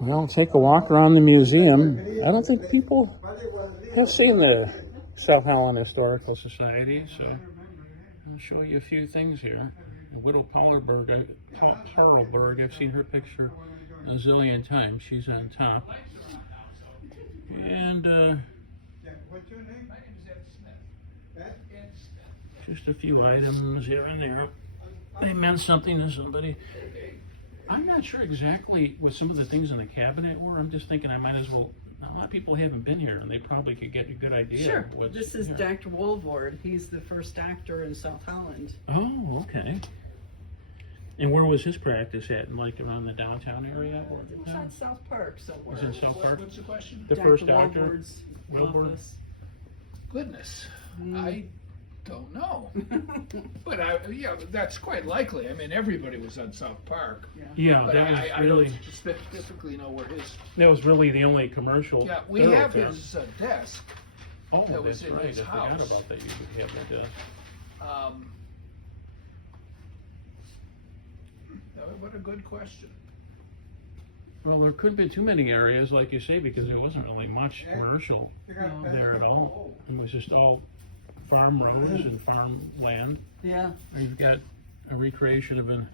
Well, take a walk around the museum. I don't think people have seen the South Holland Historical Society, so I'll show you a few things here. Widow Paulberg, I've seen her picture a zillion times. She's on top. And just a few items here and there. They meant something to somebody. I'm not sure exactly what some of the things in the cabinet were. I'm just thinking I might as well. A lot of people haven't been here, and they probably could get a good idea. Sure. Of what's This is here. Dr. Woolvord. He's the first doctor in South Holland. Oh, okay. And where was his practice at? Like around the downtown area? It was on South Park somewhere. Was in South Park? What's the question? The Dr. first doctor? Woolvord's Woolvord? office. Goodness, I don't know. But yeah, that's quite likely. I mean, everybody was on South Park. Yeah, But that was I really don't specifically know where his. the only commercial. Yeah, we have thoroughfare. his desk. Oh, that was that's in right. his I forgot house. about that. You could have the desk. What a good question. Well, there couldn't be too many areas, like you say, because there wasn't really much commercial there at all. It was just all farm roads and farmland. Yeah. You've got a recreation of a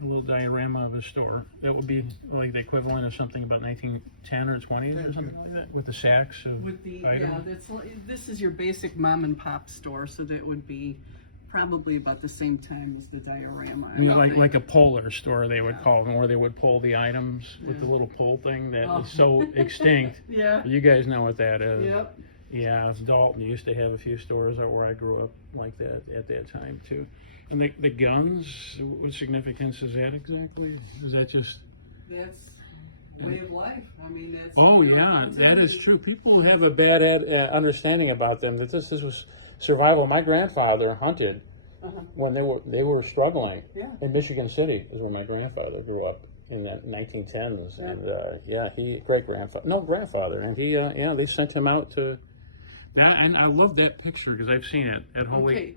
little diorama of a store. That would be like the equivalent of something about 1910 or 20s or something like that, with the sacks of With the items. this is your basic mom and pop store, so that would be probably about the same time as the diorama. I would think. Like a polar store, they would call them, where they would pull the items with the little pull thing that is so extinct. Yeah. You guys know what that is. Yep. Yeah, Dalton used to have a few stores out where I grew up like that at that time too. And the guns, what significance is that exactly? Is that just? That's way of life. I mean, that's. Oh yeah, that is true. People have a bad understanding about them. That this was survival. My grandfather hunted when they were struggling. Yeah. In Michigan City is where my grandfather grew up in the 1910s, and grandfather, and he they sent him out to. And I love that picture because I've seen it at Holy. Okay.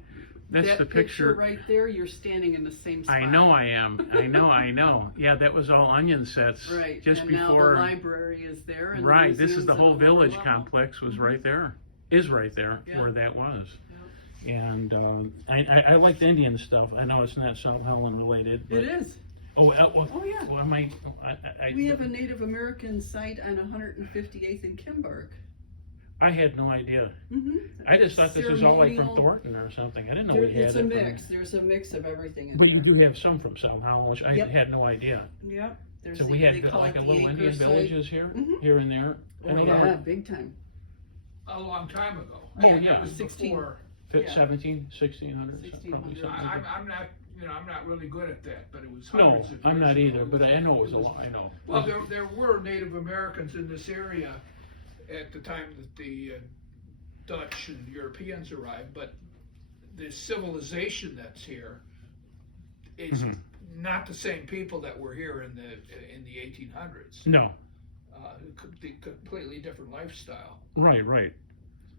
That's that the picture right there. You're standing in the same spot. I know I am. I know. Yeah, that was all onion sets. Right. Just and before. now the library is there. And Right. the This is the museum's whole at a lower village level. complex was right there. Is right there where that was. And I like the Indian stuff. I know it's not South Holland related. But, It is. Oh yeah. Well, We have a Native American site on 158th in Kimberg. I had no idea. Mm-hmm. I just thought this was all like from Ceremonial- Thornton or something. I didn't know we had It's it a from- mix. There's a mix of everything in But there. you do have some from South Holland, which I had no idea. Yep. There's So the, we they had call like it a the little anchor Indian site. villages here and there. Oh, yeah, big time. A long time ago. Oh, That yeah. was 16. before. 17, 1600, probably 1600. something like that. I'm not, I'm not really good at that, but it was No, hundreds of I'm years not ago. either, but I know it was a lot. I know. Well, there were Native Americans in this area at the time that the Dutch and Europeans arrived, but the civilization that's here is not the same people that were here in the 1800s. No. Completely different lifestyle. Right.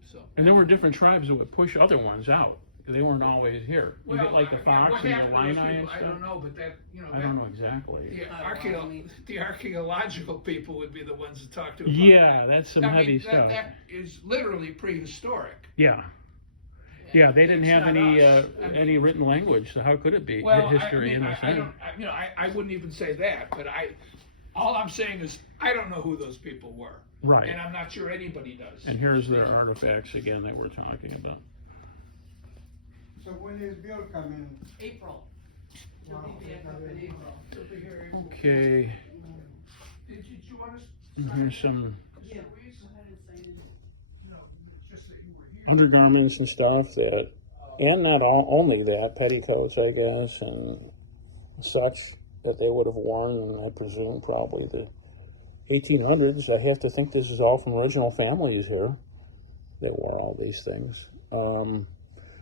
So. And there were different tribes that would push other ones out. They weren't always here. You get like the fox what and happened the to those Illini and people, I stuff. don't know, but that I don't know exactly. The archaeological people would be the ones to talk to. About Yeah, that's some heavy stuff. That is literally prehistoric. Yeah, they didn't It's have not us. any written language, so how could it be Well, history in a I sense? don't, I wouldn't even say that, but all I'm saying is I don't know who those people were. Right. And I'm not sure anybody does. And here's their artifacts again that we're talking about. So when is Bill coming? April. He'll be back up in April. Okay, Did you want to? and here's some Yeah. Go ahead and sign in. Just that you were here. undergarments and stuff that, and not only that, petticoats, I guess, and such that they would have worn, and I presume probably the 1800s. I have to think this is all from original families here that wore all these things.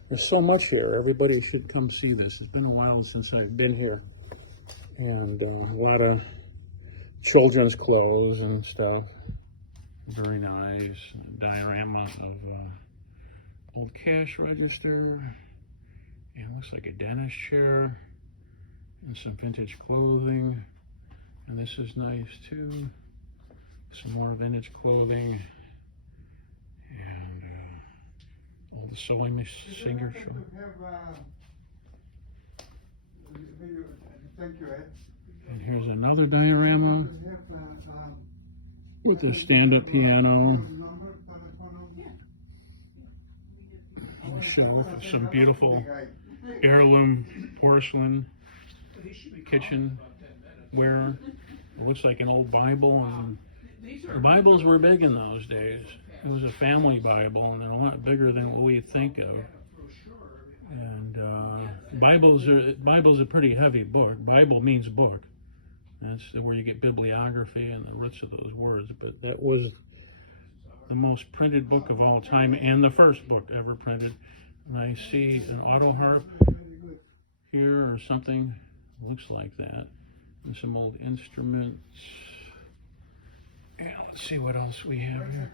There's so much here. Everybody should come see this. It's been a while since I've been here. And a lot of children's clothes and stuff. Very nice. Diorama of old cash register. And looks like a dentist chair. And some vintage clothing. And this is nice too. Some more vintage clothing. And all the sewing singer show. Thank you, Ed. And here's another diorama with a stand-up piano. A shelf with some beautiful heirloom porcelain kitchenware. It looks like an old Bible, and the Bibles were big in those days. It was a family Bible, and they're a lot bigger than what we think of. And Bible's a pretty heavy book. Bible means book. That's where you get bibliography and the roots of those words. But that was the most printed book of all time, and the first book ever printed. And I see an auto harp here or something. Looks like that. And some old instruments. Yeah, let's see what else we have here.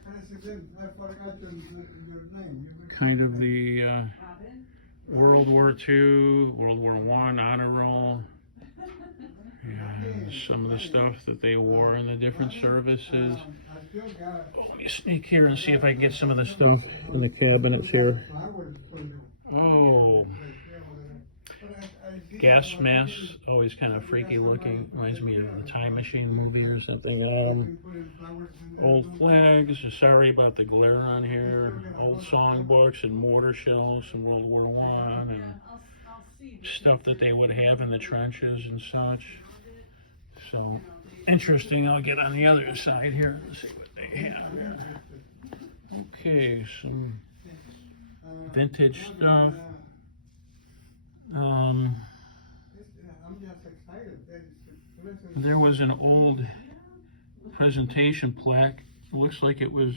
Kind of the World War II, World War I honor roll. And some of the stuff that they wore in the different services. Oh, let me sneak here and see if I can get some of the stuff in the cabinets here. Oh, gas masks, always kind of freaky looking. Reminds me of the Time Machine movie or something. Old flags. Sorry about the glare on here. Old songbooks and mortar shells from World War I and stuff that they would have in the trenches and such. So interesting. I'll get on the other side here and see what they have here. Okay, some vintage stuff. There was an old presentation plaque. It looks like it was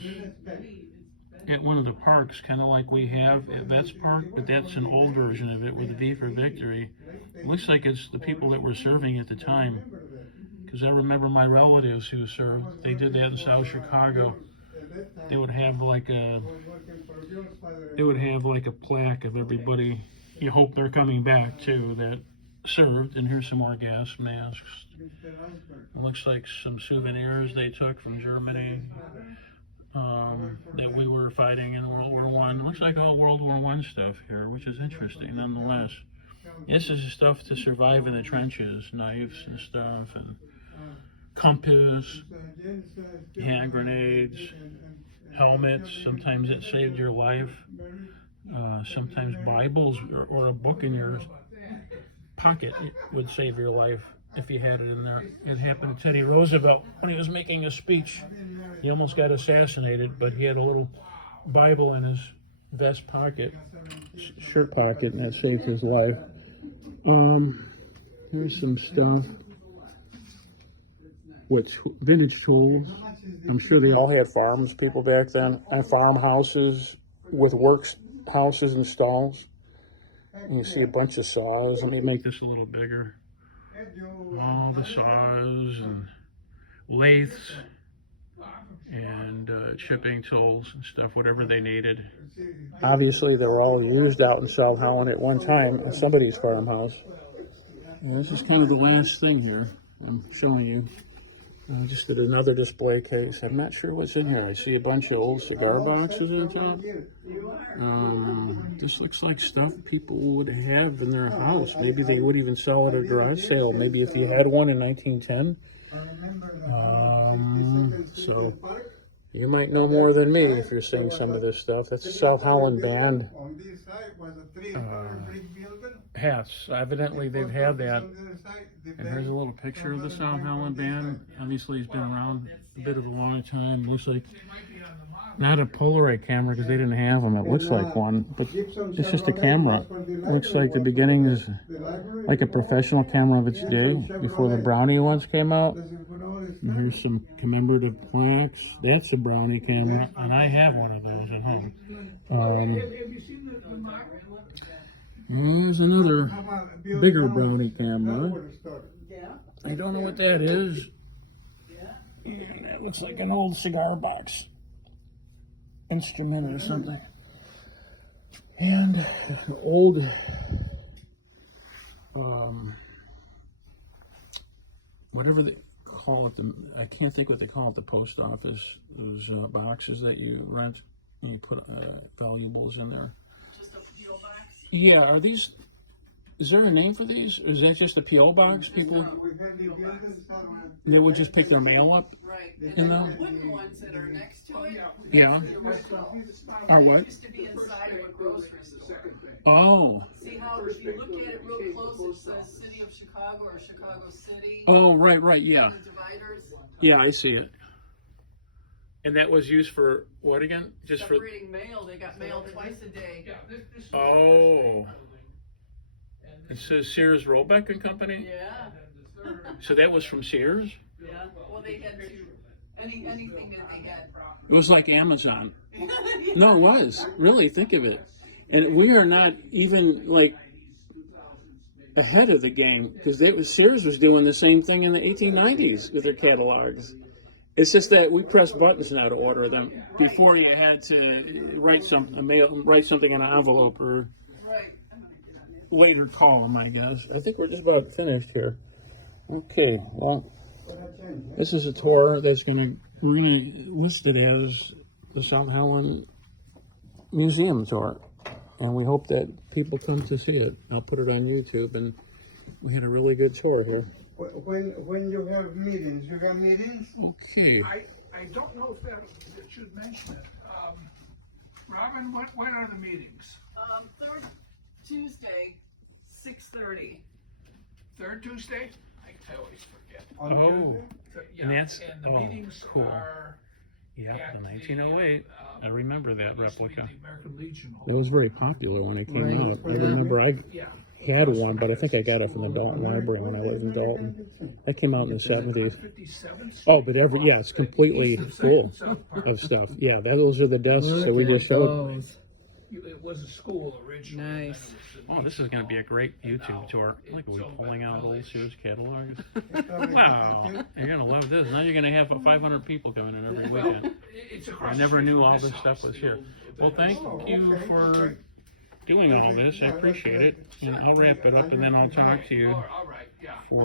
at one of the parks, kind of like we have at Vets Park, but that's an old version of it with a V for Victory. It looks like it's the people that were serving at the time, because I remember my relatives who served. They did that in South Chicago. They would have like a plaque of everybody. You hope they're coming back too, that served. And here's some more gas masks. It looks like some souvenirs they took from Germany that we were fighting in World War I. Looks like all World War I stuff here, which is interesting nonetheless. This is stuff to survive in the trenches, knives and stuff, and compass, hand grenades, helmets. Sometimes it saved your life. Sometimes Bibles or a book in your pocket would save your life if you had it in there. It happened to Teddy Roosevelt when he was making a speech. He almost got assassinated, but he had a little Bible in his vest pocket, shirt pocket, and that saved his life. Here's some stuff with vintage tools. I'm sure they all had farms, people back then, and farmhouses with works houses and stalls. And you see a bunch of saws. Let me make this a little bigger. All the saws and lathes and chipping tools and stuff, whatever they needed. Obviously, they were all used out in South Holland at one time in somebody's farmhouse. And this is kind of the last thing here I'm showing you. I just did another display case. I'm not sure what's in here. I see a bunch of old cigar boxes in top. This looks like stuff people would have in their house. Maybe they would even sell at a garage sale. Maybe if you had one in 1910. So you might know more than me if you're seeing some of this stuff. That's a South Holland band hats. Evidently they've had that. And here's a little picture of the South Holland band. Obviously he's been around a bit of a long time. Looks like not a Polaroid camera because they didn't have them. It looks like one, but it's just a camera. Looks like the beginning is like a professional camera of its day before the Brownie ones came out. And here's some commemorative plaques. That's a Brownie camera, and I have one of those at home. Here's another bigger Brownie camera. I don't know what that is. And that looks like an old cigar box instrument or something. And an old whatever they call it. I can't think what they call it. The post office. Those boxes that you rent and you put valuables in there. Just a PO box? Yeah, are these? Is there a name for these, or is that just a PO box? People they would just pick their mail up. Right. You And know? then the wooden ones that are next to it. Yeah. The original. Are what? Used to be inside of a grocery store. Oh. See how if you look at it real close, it says City of Chicago or Chicago City. Oh, right, yeah. The dividers. Yeah, I see it. And that was used for what again? Just for. Separating mail. They got mail twice a day. Yeah, this is the Oh. first building. It says Sears Roebuck and Company. Yeah. So that was from Sears. Yeah. Well, they had to anything that they had. It was like Amazon. No, it was. Really, think of it. And we are not even like ahead of the game because Sears was doing the same thing in the 1890s with their catalogs. It's just that we press buttons now to order them. Before you had to write something in an envelope or Right. later call them, I guess. I think we're just about finished here. Okay, well, this is a tour we're gonna list it as the South Holland Museum tour, and we hope that people come to see it. I'll put it on YouTube, and we had a really good tour here. When you have meetings, you got meetings? Okay. I don't know if that should mention it. Robin, when are the meetings? Third Tuesday, 6:30. Third Tuesday? I always forget. On Oh. Tuesday? Yeah, And that's- and the oh, meetings cool. are Yeah, at the 1908. I remember that what used to be replica. the American Legion Hall. It was very popular when it came Right. out. I remember I Yeah. had one, but I think I got it from the Dalton Library when I lived in Dalton. That came out in the 70s. 57th Oh, but it's completely East of full South Park. of stuff. Yeah, those are the desks that we just showed. It was a school originally. and then Nice. it was Oh, this is going to be a great YouTube tour. Look, are we pulling out old Sears catalogs? Wow, you're going to love this. Now you're going to have 500 people coming in every Well, weekend. it's across I the never street knew from all this this house, stuff was the here. old- Well, thank you for doing all this. I appreciate it. And I'll wrap it up and then I'll talk to you. All right, yeah.